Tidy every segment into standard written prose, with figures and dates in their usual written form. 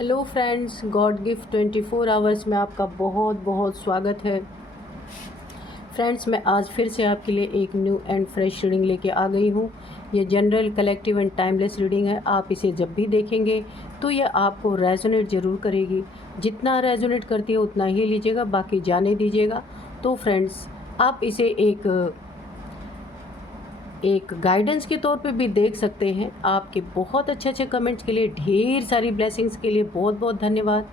Hello friends, God gift 24 hours में आपका बहुत बहुत स्वागत है। फ्रेंड्स, मैं आज फिर से आपके लिए एक न्यू एंड फ्रेश रीडिंग लेके आ गई हूँ। ये general, collective and timeless reading है। आप इसे जब भी देखेंगे तो ये आपको रेजोनेट ज़रूर करेगी। जितना रेजोनेट करती है उतना ही लीजिएगा, बाकी जाने दीजिएगा। तो फ्रेंड्स, आप इसे एक गाइडेंस के तौर पे भी देख सकते हैं। आपके बहुत अच्छे अच्छे कमेंट्स के लिए, ढेर सारी ब्लेसिंग्स के लिए बहुत बहुत धन्यवाद।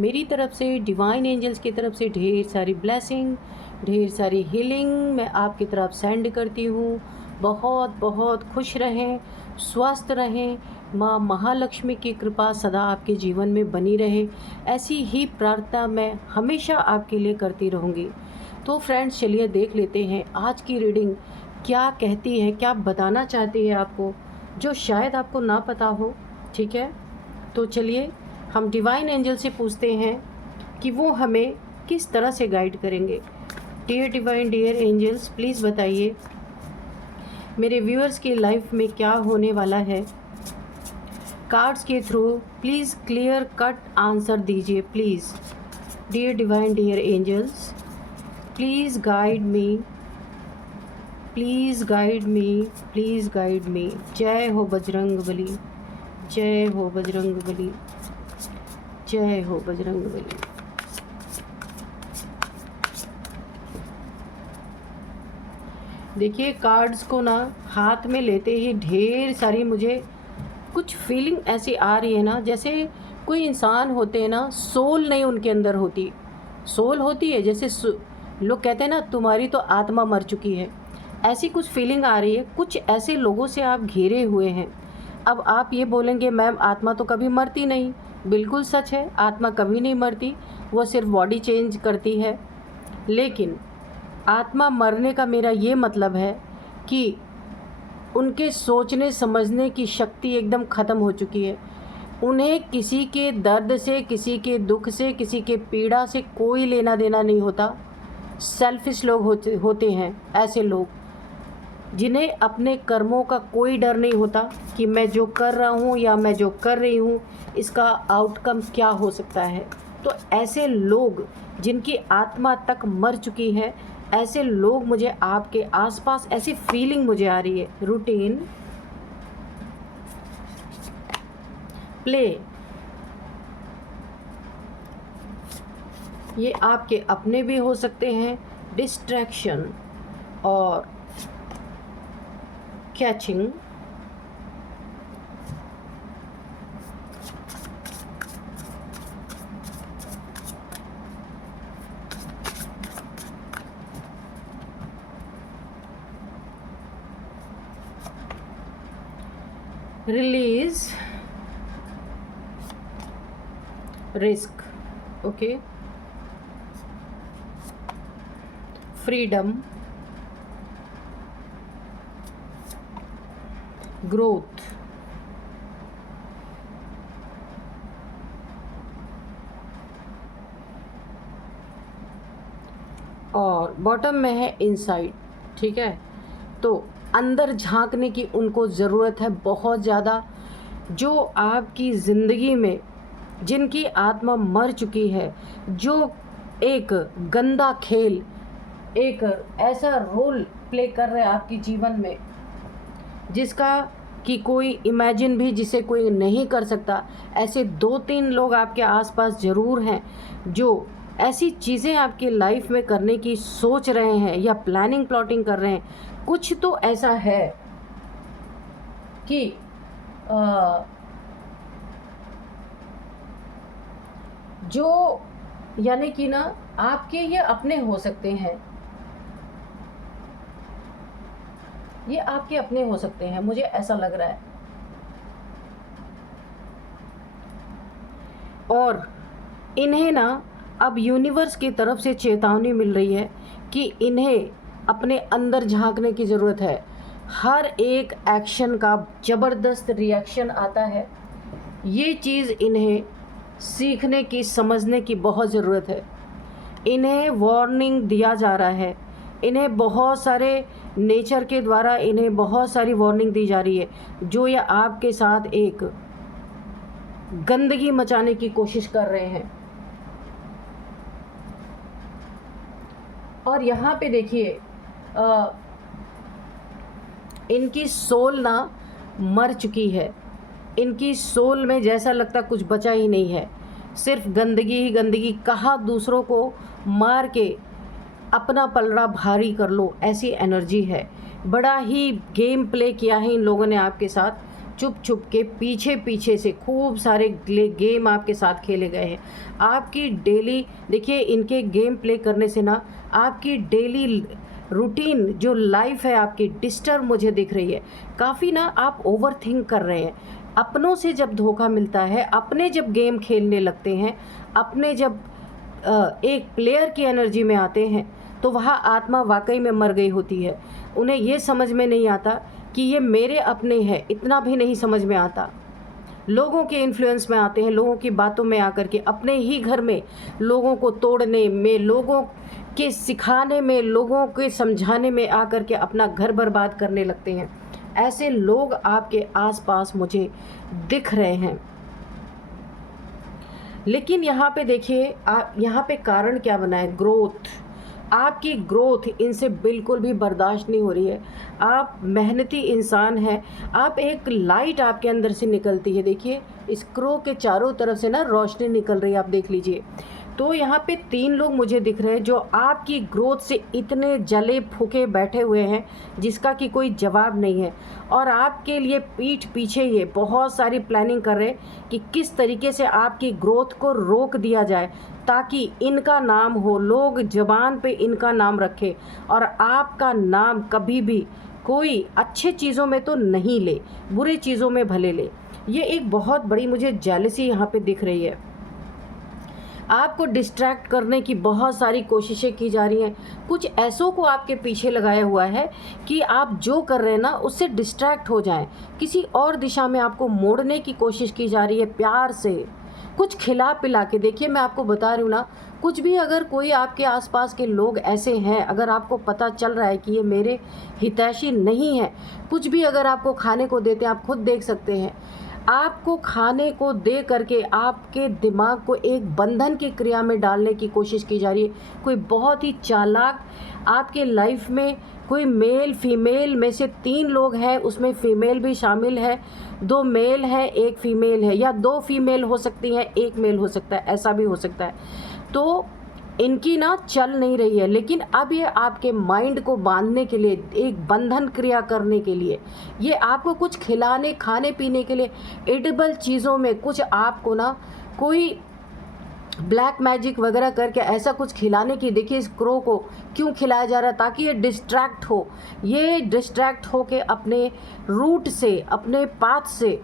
मेरी तरफ से, डिवाइन एंजल्स की तरफ से ढेर सारी ब्लेसिंग, ढेर सारी हीलिंग मैं आपकी तरफ सेंड करती हूँ। बहुत बहुत खुश रहें, स्वस्थ रहें। माँ महालक्ष्मी की कृपा सदा आपके जीवन में बनी रहे, ऐसी ही प्रार्थना मैं हमेशा आपके लिए करती रहूँगी। तो फ्रेंड्स, चलिए देख लेते हैं आज की रीडिंग क्या कहती है, क्या बताना चाहती है आपको, जो शायद आपको ना पता हो। ठीक है, तो चलिए हम डिवाइन एंजल से पूछते हैं कि वो हमें किस तरह से गाइड करेंगे। Dear divine, dear angels, please बताइए मेरे व्यूअर्स की लाइफ में क्या होने वाला है। कार्ड्स के through please clear cut answer दीजिए please. Dear divine, dear angels, please guide me, please guide me, please guide me. जय हो बजरंग बली, जय हो बजरंग बली, जय हो बजरंग बली। देखिए, कार्ड्स को ना हाथ में लेते ही ढेर सारी मुझे कुछ फीलिंग ऐसी आ रही है ना, जैसे कोई इंसान होते हैं ना, सोल नहीं उनके अंदर होती। सोल होती है, जैसे लोग कहते हैं ना तुम्हारी तो आत्मा मर चुकी है, ऐसी कुछ फीलिंग आ रही है। कुछ ऐसे लोगों से आप घिरे हुए हैं। अब आप ये बोलेंगे मैम आत्मा तो कभी मरती नहीं। बिल्कुल सच है, आत्मा कभी नहीं मरती, वो सिर्फ बॉडी चेंज करती है। लेकिन आत्मा मरने का मेरा ये मतलब है कि उनके सोचने समझने की शक्ति एकदम ख़त्म हो चुकी है। उन्हें किसी के दर्द से, किसी के दुख से, किसी के पीड़ा से कोई लेना देना नहीं होता। सेल्फिश लोग होते हैं ऐसे लोग, जिन्हें अपने कर्मों का कोई डर नहीं होता कि मैं जो कर रहा हूँ या मैं जो कर रही हूँ इसका आउटकम क्या हो सकता है। तो ऐसे लोग जिनकी आत्मा तक मर चुकी है, ऐसे लोग मुझे आपके आसपास, ऐसी फीलिंग मुझे आ रही है। रूटीन प्ले, ये आपके अपने भी हो सकते हैं। डिस्ट्रैक्शन और catching, release, risk, okay, freedom, growth, और बॉटम में है इनसाइड। ठीक है, तो अंदर झांकने की उनको ज़रूरत है बहुत ज़्यादा। जो आपकी ज़िंदगी में, जिनकी आत्मा मर चुकी है, जो एक गंदा खेल, एक ऐसा रोल प्ले कर रहे हैं आपके जीवन में जिसका कि कोई इमेजिन भी, जिसे कोई नहीं कर सकता। ऐसे 2-3 लोग आपके आसपास ज़रूर हैं जो ऐसी चीज़ें आपकी लाइफ में करने की सोच रहे हैं या प्लानिंग प्लॉटिंग कर रहे हैं। कुछ तो ऐसा है कि जो, यानी कि ना, आपके ये अपने हो सकते हैं, ये आपके अपने हो सकते हैं, मुझे ऐसा लग रहा है। और इन्हें ना अब यूनिवर्स की तरफ से चेतावनी मिल रही है कि इन्हें अपने अंदर झांकने की ज़रूरत है। हर एक एक्शन का ज़बरदस्त रिएक्शन आता है। ये चीज़ इन्हें सीखने की, समझने की बहुत ज़रूरत है। इन्हें वार्निंग दिया जा रहा है, इन्हें बहुत सारे नेचर के द्वारा इन्हें बहुत सारी वार्निंग दी जा रही है। जो ये आपके साथ एक गंदगी मचाने की कोशिश कर रहे हैं। और यहाँ पे देखिए इनकी सोल ना मर चुकी है। इनकी सोल में जैसा लगता कुछ बचा ही नहीं है, सिर्फ गंदगी ही गंदगी। कहा दूसरों को मार के अपना पलड़ा भारी कर लो, ऐसी एनर्जी है। बड़ा ही गेम प्ले किया है इन लोगों ने आपके साथ, चुप चुप के पीछे पीछे से खूब सारे गेम आपके साथ खेले गए हैं। आपकी डेली देखिए, इनके गेम प्ले करने से ना आपकी डेली रूटीन जो लाइफ है आपकी डिस्टर्ब मुझे दिख रही है। काफ़ी ना आप ओवर थिंक कर रहे हैं। अपनों से जब धोखा मिलता है, अपने जब गेम खेलने लगते हैं, अपने जब एक प्लेयर की एनर्जी में आते हैं, तो वहाँ आत्मा वाकई में मर गई होती है। उन्हें ये समझ में नहीं आता कि ये मेरे अपने हैं, इतना भी नहीं समझ में आता। लोगों के इन्फ्लुएंस में आते हैं, लोगों की बातों में आकर के अपने ही घर में लोगों को तोड़ने में, लोगों के सिखाने में, लोगों के समझाने में आकर के अपना घर बर्बाद करने लगते हैं। ऐसे लोग आपके आसपास मुझे दिख रहे हैं। लेकिन यहाँ पे देखिए, यहाँ पे कारण क्या बना है? ग्रोथ। आपकी ग्रोथ इनसे बिल्कुल भी बर्दाश्त नहीं हो रही है। आप मेहनती इंसान हैं, आप एक लाइट आपके अंदर से निकलती है। देखिए इस क्रो के चारों तरफ से ना रोशनी निकल रही है, आप देख लीजिए। तो यहाँ पे 3 लोग मुझे दिख रहे हैं जो आपकी ग्रोथ से इतने जले फूके बैठे हुए हैं जिसका कि कोई जवाब नहीं है। और आपके लिए पीठ पीछे ये बहुत सारी प्लानिंग कर रहे हैं कि किस तरीके से आपकी ग्रोथ को रोक दिया जाए, ताकि इनका नाम हो, लोग ज़बान पे इनका नाम रखें और आपका नाम कभी भी कोई अच्छे चीज़ों में तो नहीं ले, बुरे चीज़ों में भले ले। ये एक बहुत बड़ी मुझे जेलसी यहाँ पे दिख रही है। आपको डिस्ट्रैक्ट करने की बहुत सारी कोशिशें की जा रही हैं। कुछ ऐसों को आपके पीछे लगाया हुआ है कि आप जो कर रहे हैं ना उससे डिस्ट्रैक्ट हो जाएं, किसी और दिशा में आपको मोड़ने की कोशिश की जा रही है प्यार से, कुछ खिला पिला के। देखिए मैं आपको बता रही हूँ ना, कुछ भी अगर कोई आपके आसपास के लोग ऐसे हैं, अगर आपको पता चल रहा है कि ये मेरे हितैषी नहीं है, कुछ भी अगर आपको खाने को देते हैं, आप खुद देख सकते हैं, आपको खाने को दे करके आपके दिमाग को एक बंधन की क्रिया में डालने की कोशिश की जा रही है। कोई बहुत ही चालाक आपके लाइफ में, कोई मेल फीमेल में से 3 लोग हैं, उसमें फीमेल भी शामिल है, 2 मेल है 1 फीमेल है, या 2 फीमेल हो सकती हैं 1 मेल हो सकता है, ऐसा भी हो सकता है। तो इनकी ना चल नहीं रही है, लेकिन अब ये आपके माइंड को बांधने के लिए, एक बंधन क्रिया करने के लिए, ये आपको कुछ खिलाने खाने पीने के लिए, एडिबल चीज़ों में कुछ आपको ना कोई ब्लैक मैजिक वगैरह करके ऐसा कुछ खिलाने की। देखिए इस क्रो को क्यों खिलाया जा रहा है? ताकि ये डिस्ट्रैक्ट हो, ये डिस्ट्रैक्ट हो के अपने रूट से, अपने पाथ से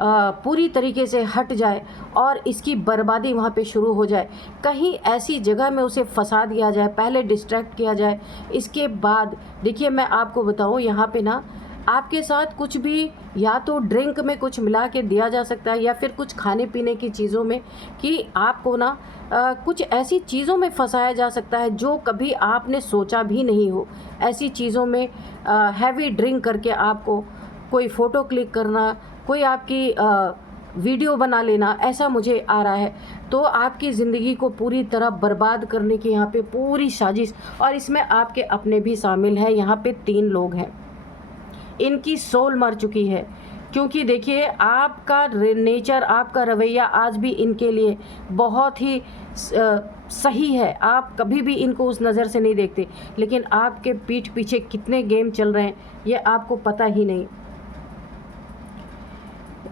पूरी तरीके से हट जाए और इसकी बर्बादी वहाँ पे शुरू हो जाए। कहीं ऐसी जगह में उसे फंसा दिया जाए, पहले डिस्ट्रैक्ट किया जाए, इसके बाद देखिए मैं आपको बताऊँ, यहाँ पे ना आपके साथ कुछ भी, या तो ड्रिंक में कुछ मिला के दिया जा सकता है, या फिर कुछ खाने पीने की चीज़ों में, कि आपको ना कुछ ऐसी चीज़ों में फंसाया जा सकता है जो कभी आपने सोचा भी नहीं हो। ऐसी चीज़ों में हैवी ड्रिंक करके आपको कोई फ़ोटो क्लिक करना, कोई आपकी वीडियो बना लेना, ऐसा मुझे आ रहा है। तो आपकी ज़िंदगी को पूरी तरह बर्बाद करने की यहाँ पे पूरी साजिश, और इसमें आपके अपने भी शामिल हैं। यहाँ पे 3 लोग हैं, इनकी सोल मर चुकी है। क्योंकि देखिए आपका नेचर, आपका रवैया आज भी इनके लिए बहुत ही सही है। आप कभी भी इनको उस नज़र से नहीं देखते, लेकिन आपके पीठ पीछे कितने गेम चल रहे हैं ये आपको पता ही नहीं।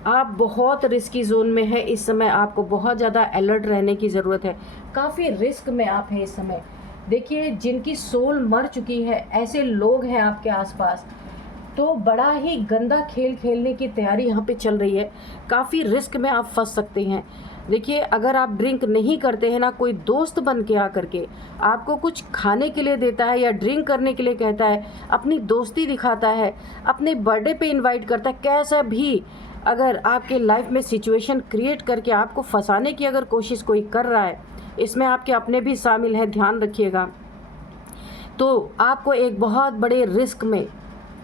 आप बहुत रिस्की जोन में है इस समय, आपको बहुत ज़्यादा अलर्ट रहने की ज़रूरत है। काफ़ी रिस्क में आप हैं इस समय। देखिए जिनकी सोल मर चुकी है, ऐसे लोग हैं आपके आसपास, तो बड़ा ही गंदा खेल खेलने की तैयारी यहाँ पे चल रही है। काफ़ी रिस्क में आप फंस सकते हैं। देखिए अगर आप ड्रिंक नहीं करते हैं ना, कोई दोस्त बन के आ करके आपको कुछ खाने के लिए देता है या ड्रिंक करने के लिए कहता है, अपनी दोस्ती दिखाता है, अपने बर्थडे पे इनवाइट करता है, कैसा भी अगर आपके लाइफ में सिचुएशन क्रिएट करके आपको फंसाने की अगर कोशिश कोई कर रहा है, इसमें आपके अपने भी शामिल हैं, ध्यान रखिएगा। तो आपको एक बहुत बड़े रिस्क में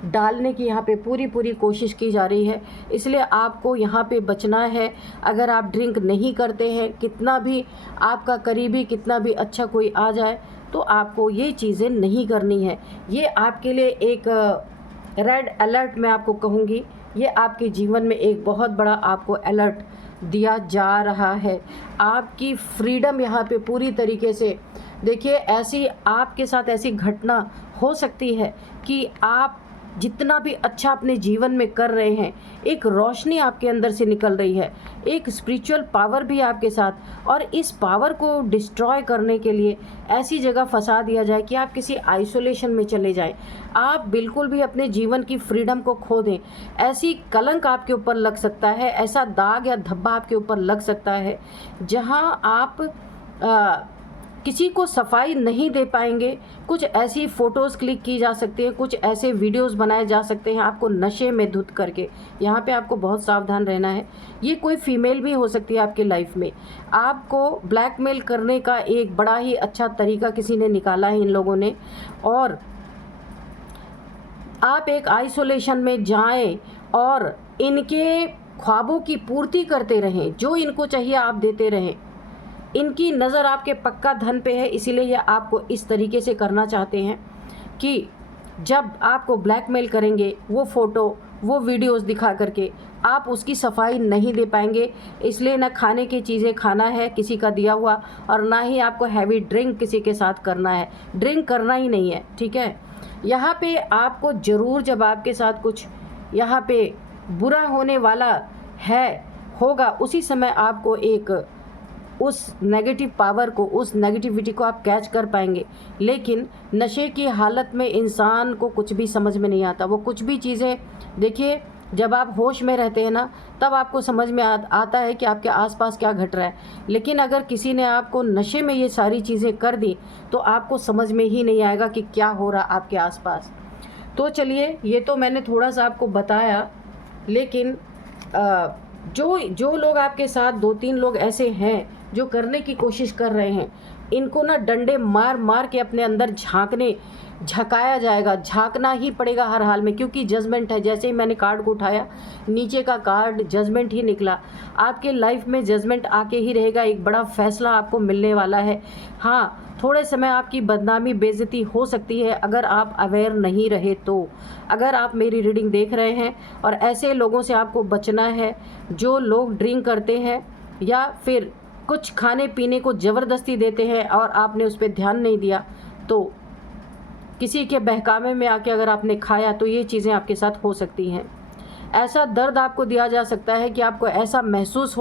डालने की यहाँ पे पूरी कोशिश की जा रही है। इसलिए आपको यहाँ पे बचना है। अगर आप ड्रिंक नहीं करते हैं, कितना भी आपका करीबी, कितना भी अच्छा कोई आ जाए, तो आपको ये चीज़ें नहीं करनी है। ये आपके लिए एक रेड अलर्ट मैं आपको कहूँगी, ये आपके जीवन में एक बहुत बड़ा आपको अलर्ट दिया जा रहा है। आपकी फ्रीडम यहाँ पे पूरी तरीके से, देखिए, ऐसी आपके साथ ऐसी घटना हो सकती है कि आप जितना भी अच्छा अपने जीवन में कर रहे हैं, एक रोशनी आपके अंदर से निकल रही है, एक स्पिरिचुअल पावर भी आपके साथ, और इस पावर को डिस्ट्रॉय करने के लिए ऐसी जगह फंसा दिया जाए कि आप किसी आइसोलेशन में चले जाएं, आप बिल्कुल भी अपने जीवन की फ्रीडम को खो दें। ऐसी कलंक आपके ऊपर लग सकता है, ऐसा दाग या धब्बा आपके ऊपर लग सकता है जहां आप किसी को सफाई नहीं दे पाएंगे। कुछ ऐसी फ़ोटोज़ क्लिक की जा सकती है, कुछ ऐसे वीडियोज़ बनाए जा सकते हैं आपको नशे में धुत करके। यहाँ पे आपको बहुत सावधान रहना है। ये कोई फीमेल भी हो सकती है आपके लाइफ में। आपको ब्लैकमेल करने का एक बड़ा ही अच्छा तरीका किसी ने निकाला है इन लोगों ने, और आप एक आइसोलेशन में जाएं और इनके ख्वाबों की पूर्ति करते रहें, जो इनको चाहिए आप देते रहें। इनकी नज़र आपके पक्का धन पे है, इसीलिए ये आपको इस तरीके से करना चाहते हैं कि जब आपको ब्लैकमेल करेंगे, वो फ़ोटो, वो वीडियोस दिखा करके आप उसकी सफाई नहीं दे पाएंगे। इसलिए ना खाने की चीज़ें खाना है किसी का दिया हुआ, और ना ही आपको हैवी ड्रिंक किसी के साथ करना है। ड्रिंक करना ही नहीं है, ठीक है। यहाँ पे आपको ज़रूर, जब आपके साथ कुछ यहाँ पे बुरा होने वाला है, होगा, उसी समय आपको एक उस नेगेटिव पावर को, उस नेगेटिविटी को आप कैच कर पाएंगे। लेकिन नशे की हालत में इंसान को कुछ भी समझ में नहीं आता। वो कुछ भी चीज़ें, देखिए, जब आप होश में रहते हैं ना, तब आपको समझ में आता है कि आपके आसपास क्या घट रहा है। लेकिन अगर किसी ने आपको नशे में ये सारी चीज़ें कर दी, तो आपको समझ में ही नहीं आएगा कि क्या हो रहा आपके आसपास। तो चलिए, ये तो मैंने थोड़ा सा आपको बताया, लेकिन जो लोग आपके साथ, 2-3 लोग ऐसे हैं जो करने की कोशिश कर रहे हैं, इनको ना डंडे मार मार के अपने अंदर झकाया जाएगा। झांकना ही पड़ेगा हर हाल में, क्योंकि जजमेंट है। जैसे ही मैंने कार्ड को उठाया, नीचे का कार्ड जजमेंट ही निकला। आपके लाइफ में जजमेंट आके ही रहेगा, एक बड़ा फैसला आपको मिलने वाला है। हाँ, थोड़े समय आपकी बदनामी, बेइज्जती हो सकती है अगर आप अवेयर नहीं रहे तो। अगर आप मेरी रीडिंग देख रहे हैं और ऐसे लोगों से आपको बचना है, जो लोग ड्रिंक करते हैं या फिर कुछ खाने पीने को ज़बरदस्ती देते हैं और आपने उस पर ध्यान नहीं दिया, तो किसी के बहकावे में आके अगर आपने खाया, तो ये चीज़ें आपके साथ हो सकती हैं। ऐसा दर्द आपको दिया जा सकता है कि आपको ऐसा महसूस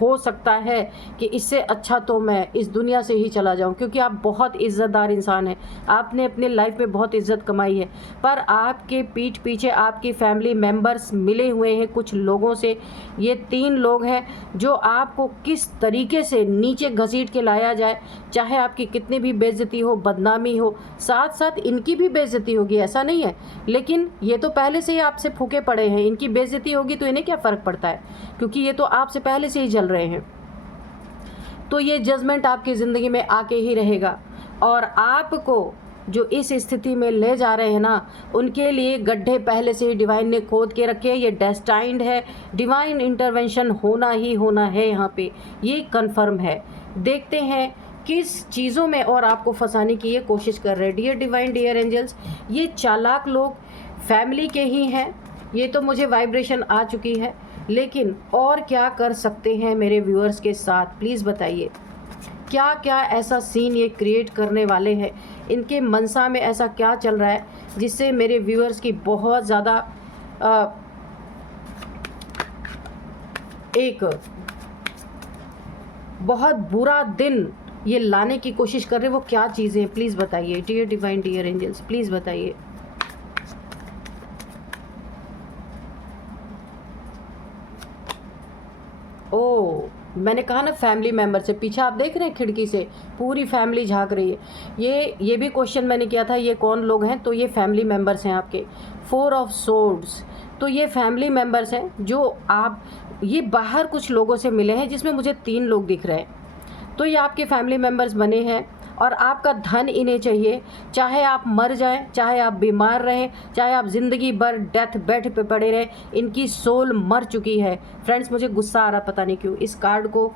हो सकता है कि इससे अच्छा तो मैं इस दुनिया से ही चला जाऊं, क्योंकि आप बहुत इज़्ज़तदार इंसान हैं, आपने अपने लाइफ में बहुत इज़्ज़त कमाई है, पर आपके पीठ पीछे आपकी फैमिली मेंबर्स मिले हुए हैं कुछ लोगों से। ये 3 लोग हैं जो आपको किस तरीके से नीचे घसीट के लाया जाए, चाहे आपकी कितनी भी बेइज्जती हो, बदनामी हो, साथ साथ इनकी भी बेइज्जती होगी, ऐसा नहीं है। लेकिन ये तो पहले से ही आपसे फूके पड़े हैं, इनकी बेइज्जती होगी तो इन्हें क्या फ़र्क पड़ता है, क्योंकि ये तो आपसे पहले से ही जल रहे हैं। तो ये जजमेंट आपकी ज़िंदगी में आके ही रहेगा, और आपको जो इस स्थिति में ले जा रहे हैं ना, उनके लिए गड्ढे पहले से ही डिवाइन ने खोद के रखे हैं। ये डेस्टाइंड है, डिवाइन इंटरवेंशन होना ही होना है यहाँ पे, ये कंफर्म है। देखते हैं किस चीज़ों में और आपको फंसाने की ये कोशिश कर रहे हैं। डियर डिवाइन, डियर एंजल्स, ये चालाक लोग फैमिली के ही हैं, ये तो मुझे वाइब्रेशन आ चुकी है। लेकिन और क्या कर सकते हैं मेरे व्यूअर्स के साथ, प्लीज़ बताइए। क्या क्या ऐसा सीन ये क्रिएट करने वाले हैं, इनके मनसा में ऐसा क्या चल रहा है जिससे मेरे व्यूअर्स की बहुत ज़्यादा एक बहुत बुरा दिन ये लाने की कोशिश कर रहे हैं। वो क्या चीज़ें हैं, प्लीज़ बताइए। Dear divine, dear angels, please बताइए। ओ, मैंने कहा ना फैमिली मेम्बर से, पीछे आप देख रहे हैं खिड़की से पूरी फैमिली झांक रही है। ये भी क्वेश्चन मैंने किया था, ये कौन लोग हैं, तो ये फैमिली मेम्बर्स हैं आपके। 4 ऑफ सोर्ड्स, तो ये फैमिली मेम्बर्स हैं जो आप, ये बाहर कुछ लोगों से मिले हैं जिसमें मुझे 3 लोग दिख रहे हैं। तो ये आपके फैमिली मेम्बर्स बने हैं और आपका धन इन्हें चाहिए, चाहे आप मर जाएं, चाहे आप बीमार रहें, चाहे आप ज़िंदगी भर डेथ बेड पे पड़े रहें, इनकी सोल मर चुकी है। फ्रेंड्स, मुझे गुस्सा आ रहा, पता नहीं क्यों इस कार्ड को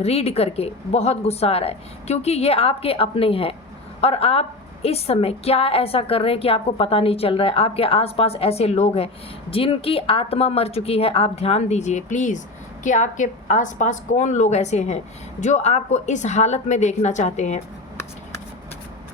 रीड करके बहुत गुस्सा आ रहा है, क्योंकि ये आपके अपने हैं और आप इस समय क्या ऐसा कर रहे हैं कि आपको पता नहीं चल रहा है। आपके आसपास ऐसे लोग हैं जिनकी आत्मा मर चुकी है। आप ध्यान दीजिए प्लीज़ कि आपके आसपास कौन लोग ऐसे हैं जो आपको इस हालत में देखना चाहते हैं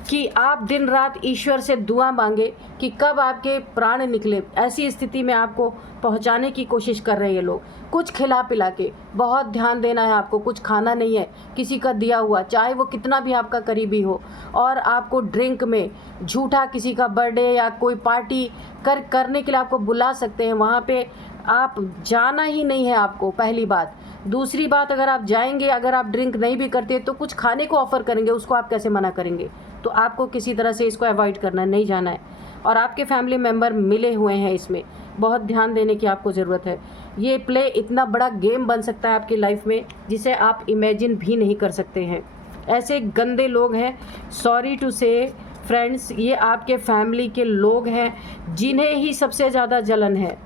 कि आप दिन रात ईश्वर से दुआ मांगे कि कब आपके प्राण निकले। ऐसी स्थिति में आपको पहुंचाने की कोशिश कर रहे हैं ये लोग, कुछ खिला पिला के। बहुत ध्यान देना है आपको, कुछ खाना नहीं है किसी का दिया हुआ, चाहे वो कितना भी आपका करीबी हो। और आपको ड्रिंक में झूठा किसी का बर्थडे या कोई पार्टी करने के लिए आपको बुला सकते हैं, वहाँ पे आप जाना ही नहीं है आपको, पहली बात। दूसरी बात, अगर आप जाएंगे, अगर आप ड्रिंक नहीं भी करते तो कुछ खाने को ऑफ़र करेंगे, उसको आप कैसे मना करेंगे। तो आपको किसी तरह से इसको अवॉइड करना है, नहीं जाना है। और आपके फैमिली मेम्बर मिले हुए हैं इसमें, बहुत ध्यान देने की आपको ज़रूरत है। ये प्ले इतना बड़ा गेम बन सकता है आपकी लाइफ में जिसे आप इमेजिन भी नहीं कर सकते हैं। ऐसे गंदे लोग हैं, सॉरी टू से फ्रेंड्स, ये आपके फैमिली के लोग हैं जिन्हें ही सबसे ज़्यादा जलन है।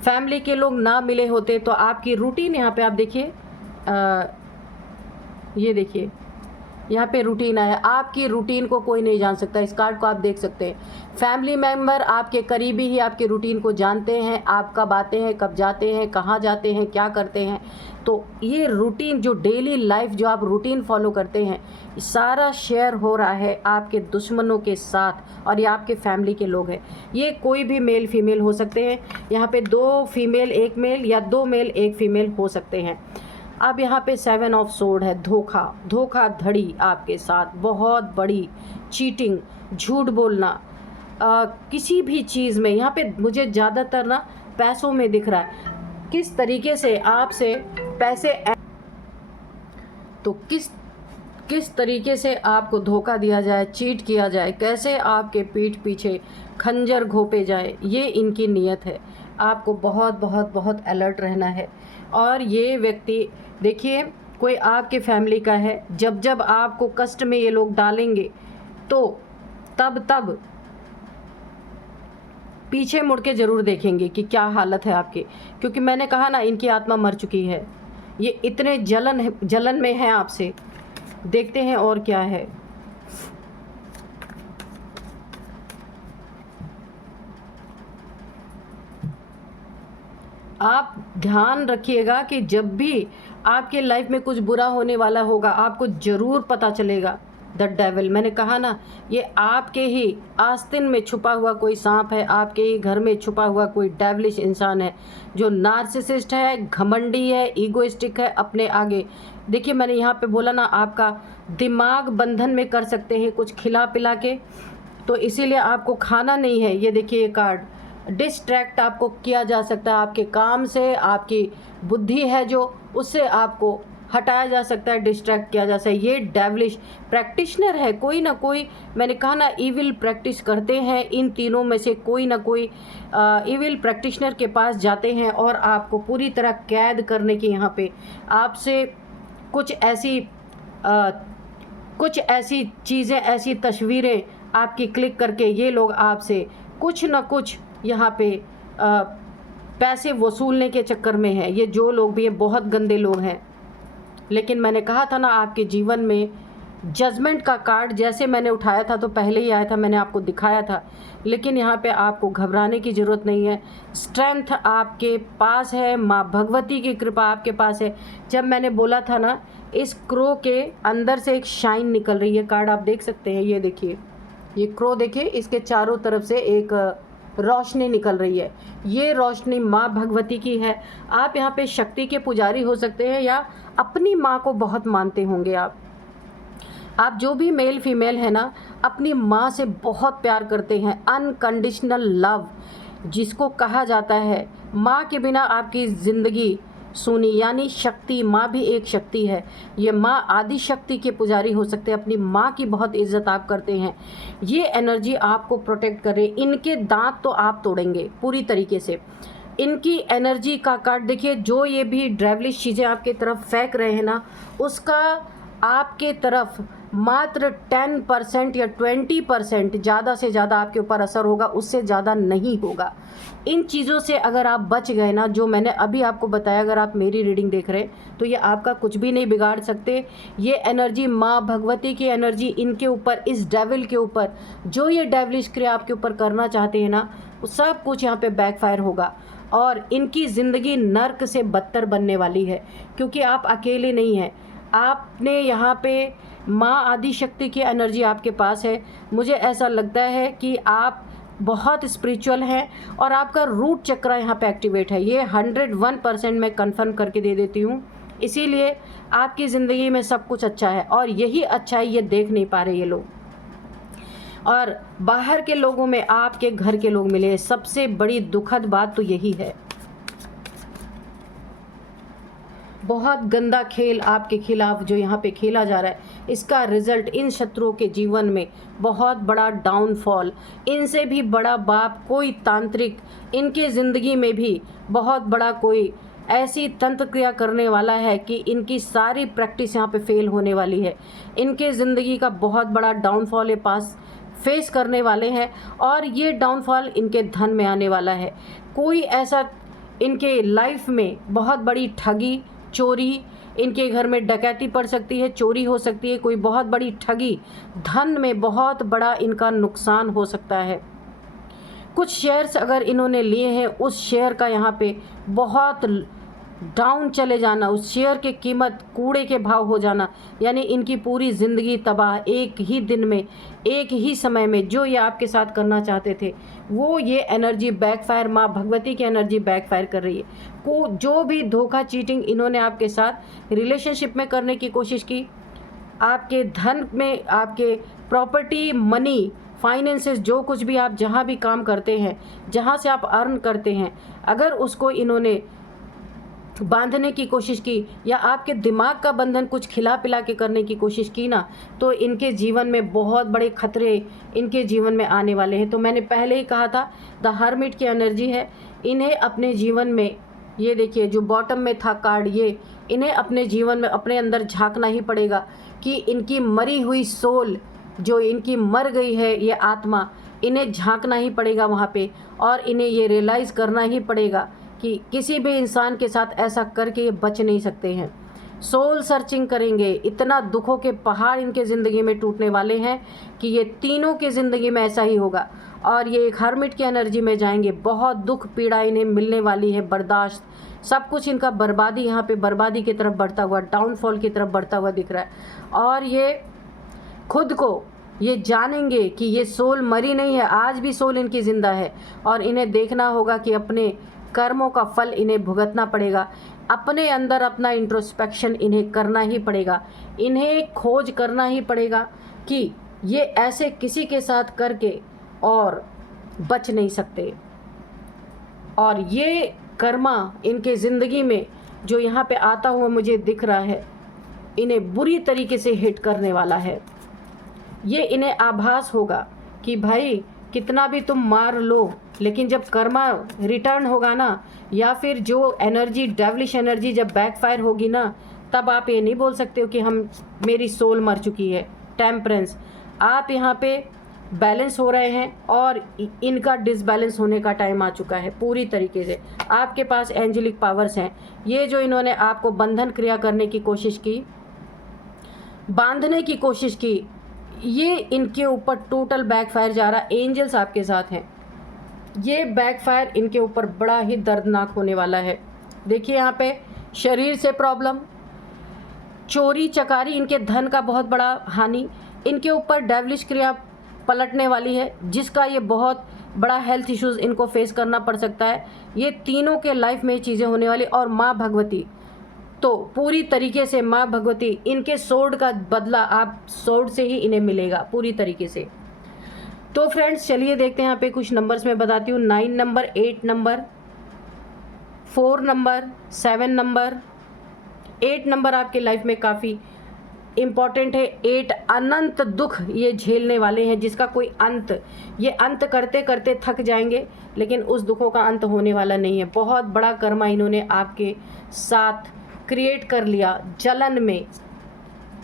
फैमिली के लोग ना मिले होते तो आपकी रूटीन, यहाँ पे आप देखिए, ये देखिए यहाँ पे रूटीन आया। आपकी रूटीन को कोई नहीं जान सकता, इस कार्ड को आप देख सकते हैं। फैमिली मेम्बर आपके करीबी ही आपकी रूटीन को जानते हैं, आप कब आते हैं, कब जाते हैं, कहाँ जाते हैं, क्या करते हैं। तो ये रूटीन, जो डेली लाइफ जो आप रूटीन फॉलो करते हैं, सारा शेयर हो रहा है आपके दुश्मनों के साथ, और ये आपके फैमिली के लोग हैं। ये कोई भी मेल फीमेल हो सकते हैं, यहाँ पे 2 फीमेल 1 मेल या 2 मेल 1 फीमेल हो सकते हैं। अब यहाँ पे 7 ऑफ सोर्ड है, धोखाधड़ी आपके साथ, बहुत बड़ी चीटिंग, झूठ बोलना, किसी भी चीज़ में। यहाँ पे मुझे ज़्यादातर ना पैसों में दिख रहा है, किस तरीके से आपसे पैसे, तो किस तरीके से आपको धोखा दिया जाए, चीट किया जाए, कैसे आपके पीठ पीछे खंजर घोंपे जाए, ये इनकी नीयत है। आपको बहुत बहुत बहुत अलर्ट रहना है। और ये व्यक्ति देखिए, कोई आपके फैमिली का है, जब जब आपको कष्ट में ये लोग डालेंगे तो तब पीछे मुड़ के ज़रूर देखेंगे कि क्या हालत है आपकी, क्योंकि मैंने कहा ना, इनकी आत्मा मर चुकी है। ये इतने जलन में है आपसे। देखते हैं और क्या है। आप ध्यान रखिएगा कि जब भी आपके लाइफ में कुछ बुरा होने वाला होगा, आपको ज़रूर पता चलेगा। द डेविल, मैंने कहा ना, ये आपके ही आस्तीन में छुपा हुआ कोई सांप है, आपके ही घर में छुपा हुआ कोई डेविलिश इंसान है जो नार्सिसिस्ट है, घमंडी है, ईगोइस्टिक है अपने आगे। देखिए, मैंने यहाँ पे बोला ना, आपका दिमाग बंधन में कर सकते हैं कुछ खिला पिला के, तो इसीलिए आपको खाना नहीं है। ये देखिए, ये कार्ड डिस्ट्रैक्ट आपको किया जा सकता है आपके काम से, आपकी बुद्धि है जो, उससे आपको हटाया जा सकता है, डिस्ट्रैक्ट किया जा सकता है। ये डेविलिश प्रैक्टिशनर है, कोई ना कोई, मैंने कहा ना, इविल प्रैक्टिस करते हैं। इन तीनों में से कोई ना कोई इविल प्रैक्टिशनर के पास जाते हैं और आपको पूरी तरह कैद करने की, यहाँ पे आपसे कुछ ऐसी चीज़ें, ऐसी तस्वीरें आपकी क्लिक करके ये लोग आपसे कुछ ना कुछ यहाँ पे पैसे वसूलने के चक्कर में है। ये जो लोग भी हैं, बहुत गंदे लोग हैं। लेकिन मैंने कहा था ना, आपके जीवन में जजमेंट का कार्ड जैसे मैंने उठाया था तो पहले ही आया था, मैंने आपको दिखाया था। लेकिन यहाँ पे आपको घबराने की ज़रूरत नहीं है। स्ट्रेंथ आपके पास है, माँ भगवती की कृपा आपके पास है। जब मैंने बोला था ना, इस क्रो के अंदर से एक शाइन निकल रही है, कार्ड आप देख सकते हैं। ये देखिए, ये क्रो देखिए, इसके चारों तरफ से एक रोशनी निकल रही है। ये रोशनी माँ भगवती की है। आप यहाँ पे शक्ति के पुजारी हो सकते हैं या अपनी माँ को बहुत मानते होंगे। आप जो भी मेल फीमेल है ना, अपनी माँ से बहुत प्यार करते हैं। अनकंडीशनल लव जिसको कहा जाता है। माँ के बिना आपकी ज़िंदगी सूनी, यानी शक्ति, माँ भी एक शक्ति है। ये माँ आदि शक्ति के पुजारी हो सकते हैं। अपनी माँ की बहुत इज्जत आप करते हैं। ये एनर्जी आपको प्रोटेक्ट करे। इनके दांत तो आप तोड़ेंगे पूरी तरीके से। इनकी एनर्जी का कार्ड देखिए, जो ये भी ड्रेवलिश चीज़ें आपके तरफ फेंक रहे हैं ना, उसका आपके तरफ मात्र 10% या 20% ज़्यादा से ज़्यादा आपके ऊपर असर होगा, उससे ज़्यादा नहीं होगा। इन चीज़ों से अगर आप बच गए ना, जो मैंने अभी आपको बताया, अगर आप मेरी रीडिंग देख रहे हैं तो ये आपका कुछ भी नहीं बिगाड़ सकते। ये एनर्जी माँ भगवती की एनर्जी इनके ऊपर, इस डेविल के ऊपर, जो ये डेविलिश क्रिया आपके ऊपर करना चाहते हैं ना, वो सब कुछ यहाँ पे बैकफायर होगा और इनकी ज़िंदगी नर्क से बदतर बनने वाली है, क्योंकि आप अकेले नहीं हैं। आपने यहाँ पे माँ आदि शक्ति की एनर्जी आपके पास है। मुझे ऐसा लगता है कि आप बहुत स्पिरिचुअल हैं और आपका रूट चक्र यहाँ पे एक्टिवेट है। ये 101% मैं कंफर्म करके दे देती हूँ। इसीलिए आपकी ज़िंदगी में सब कुछ अच्छा है और यही अच्छाई ये देख नहीं पा रहे ये लोग। और बाहर के लोगों में आपके घर के लोग मिले, सबसे बड़ी दुखद बात तो यही है। बहुत गंदा खेल आपके खिलाफ जो यहाँ पे खेला जा रहा है, इसका रिजल्ट इन शत्रुओं के जीवन में बहुत बड़ा डाउनफॉल, इनसे भी बड़ा बाप कोई तांत्रिक इनके ज़िंदगी में भी बहुत बड़ा कोई ऐसी तंत्र क्रिया करने वाला है कि इनकी सारी प्रैक्टिस यहाँ पे फेल होने वाली है। इनके ज़िंदगी का बहुत बड़ा डाउनफॉल ये पास फेस करने वाले हैं और ये डाउनफॉल इनके धन में आने वाला है। कोई ऐसा इनके लाइफ में बहुत बड़ी ठगी, चोरी, इनके घर में डकैती पड़ सकती है, चोरी हो सकती है, कोई बहुत बड़ी ठगी, धन में बहुत बड़ा इनका नुकसान हो सकता है। कुछ शेयर्स अगर इन्होंने लिए हैं, उस शेयर का यहाँ पे बहुत डाउन चले जाना, उस शेयर की कीमत कूड़े के भाव हो जाना, यानी इनकी पूरी ज़िंदगी तबाह। एक ही दिन में, एक ही समय में जो ये आपके साथ करना चाहते थे, वो ये एनर्जी बैकफायर, माँ भगवती की एनर्जी बैकफायर कर रही है। को जो भी धोखा, चीटिंग इन्होंने आपके साथ रिलेशनशिप में करने की कोशिश की, आपके धन में, आपके प्रॉपर्टी, मनी, फाइनेंसेस, जो कुछ भी आप जहाँ भी काम करते हैं, जहाँ से आप अर्न करते हैं, अगर उसको इन्होंने बांधने की कोशिश की या आपके दिमाग का बंधन कुछ खिला पिला के करने की कोशिश की ना, तो इनके जीवन में बहुत बड़े खतरे इनके जीवन में आने वाले हैं। तो मैंने पहले ही कहा था, द हर्मिट की एनर्जी है। इन्हें अपने जीवन में, ये देखिए जो बॉटम में था कार्ड, ये इन्हें अपने जीवन में अपने अंदर झांकना ही पड़ेगा कि इनकी मरी हुई सोल, जो इनकी मर गई है ये आत्मा, इन्हें झांकना ही पड़ेगा वहाँ पे और इन्हें ये रियलाइज़ करना ही पड़ेगा कि किसी भी इंसान के साथ ऐसा करके ये बच नहीं सकते हैं। सोल सर्चिंग करेंगे, इतना दुखों के पहाड़ इनके ज़िंदगी में टूटने वाले हैं कि ये तीनों की ज़िंदगी में ऐसा ही होगा और ये एक हर्मिट की एनर्जी में जाएंगे। बहुत दुख पीड़ा इन्हें मिलने वाली है, बर्दाश्त, सब कुछ इनका बर्बादी, यहाँ पे बर्बादी की तरफ बढ़ता हुआ, डाउनफॉल की तरफ बढ़ता हुआ दिख रहा है। और ये खुद को ये जानेंगे कि ये सोल मरी नहीं है, आज भी सोल इनकी ज़िंदा है और इन्हें देखना होगा कि अपने कर्मों का फल इन्हें भुगतना पड़ेगा। अपने अंदर अपना इंट्रोस्पेक्शन इन्हें करना ही पड़ेगा, इन्हें खोज करना ही पड़ेगा कि ये ऐसे किसी के साथ करके और बच नहीं सकते। और ये कर्मा इनके ज़िंदगी में जो यहाँ पे आता हुआ मुझे दिख रहा है, इन्हें बुरी तरीके से हिट करने वाला है। ये इन्हें आभास होगा कि भाई कितना भी तुम मार लो, लेकिन जब कर्मा रिटर्न होगा ना, या फिर जो एनर्जी, डेविलिश एनर्जी जब बैकफायर होगी ना, तब आप ये नहीं बोल सकते हो कि मेरी सोल मर चुकी है। टेम्परेंस, आप यहाँ पे बैलेंस हो रहे हैं और इनका डिसबैलेंस होने का टाइम आ चुका है पूरी तरीके से। आपके पास एंजेलिक पावर्स हैं। ये जो इन्होंने आपको बंधन क्रिया करने की कोशिश की, बांधने की कोशिश की, ये इनके ऊपर टोटल बैकफायर जा रहा। एंजल्स आपके साथ हैं, ये बैकफायर इनके ऊपर बड़ा ही दर्दनाक होने वाला है। देखिए यहाँ पे शरीर से प्रॉब्लम, चोरी चकारी, इनके धन का बहुत बड़ा हानि, इनके ऊपर डेविलिश क्रिया पलटने वाली है, जिसका ये बहुत बड़ा हेल्थ इश्यूज इनको फेस करना पड़ सकता है। ये तीनों के लाइफ में ये चीज़ें होने वाली। और माँ भगवती तो पूरी तरीके से, माँ भगवती, इनके सोर्ड का बदला आप सोर्ड से ही इन्हें मिलेगा पूरी तरीके से। तो फ्रेंड्स चलिए देखते हैं, यहाँ पे कुछ नंबर्स मैं बताती हूँ। 9 number, 8 number, 4 number, 7 number. 8 number आपके लाइफ में काफ़ी इम्पॉर्टेंट है। 8 अनंत दुख ये झेलने वाले हैं, जिसका कोई अंत, ये अंत करते करते थक जाएंगे, लेकिन उस दुखों का अंत होने वाला नहीं है। बहुत बड़ा कर्मा इन्होंने आपके साथ क्रिएट कर लिया जलन में,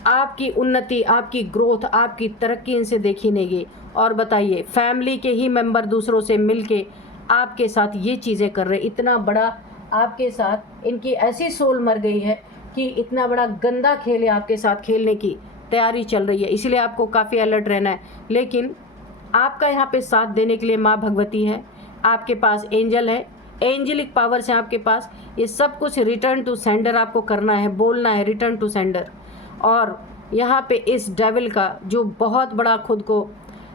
आपकी उन्नति, आपकी ग्रोथ, आपकी तरक्की इनसे देखी नहीं गई। और बताइए, फैमिली के ही मेंबर दूसरों से मिलके आपके साथ ये चीज़ें कर रहे, इतना बड़ा आपके साथ इनकी ऐसी सोल मर गई है कि इतना बड़ा गंदा खेल है आपके साथ खेलने की तैयारी चल रही है। इसलिए आपको काफ़ी अलर्ट रहना है। लेकिन आपका यहाँ पे साथ देने के लिए माँ भगवती है, आपके पास एंजल है, एंजलिक पावर्स हैं आपके पास। ये सब कुछ रिटर्न टू सेंडर आपको करना है, बोलना है रिटर्न टू सेंडर। और यहाँ पे इस डेविल का जो बहुत बड़ा खुद को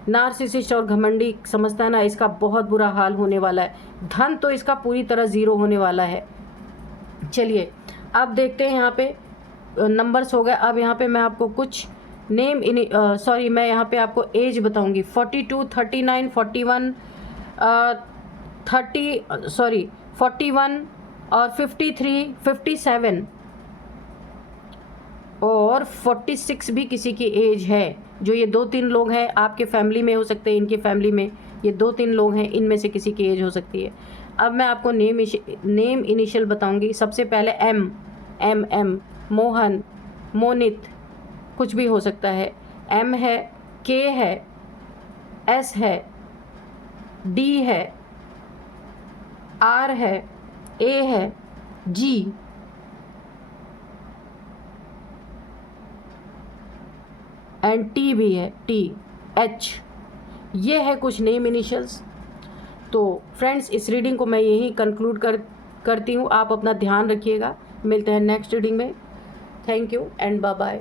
नार्सिसिस्ट और घमंडी समझता है ना, इसका बहुत बुरा हाल होने वाला है। धन तो इसका पूरी तरह ज़ीरो होने वाला है। चलिए अब देखते हैं, यहाँ पे नंबर्स हो गए। अब यहाँ पे मैं आपको कुछ नेम सॉरी मैं यहाँ पे आपको एज बताऊंगी। 42, 39, 41, 41 और 53, 57 और 46 भी किसी की एज है। जो ये 2-3 लोग हैं आपके फैमिली में हो सकते हैं, इनके फैमिली में ये 2-3 लोग हैं, इनमें से किसी की एज हो सकती है। अब मैं आपको नेम इनिशियल बताऊंगी। सबसे पहले एम, मोहन, मोनित, कुछ भी हो सकता है। एम है, के है, एस है, डी है, आर है, ए है, जी, एंड टी भी है, टी, एच। ये है कुछ नेम इनिशियल्स। तो फ्रेंड्स, इस रीडिंग को मैं यहीं कंक्लूड करती हूँ। आप अपना ध्यान रखिएगा। मिलते हैं नेक्स्ट रीडिंग में। Thank you and bye bye.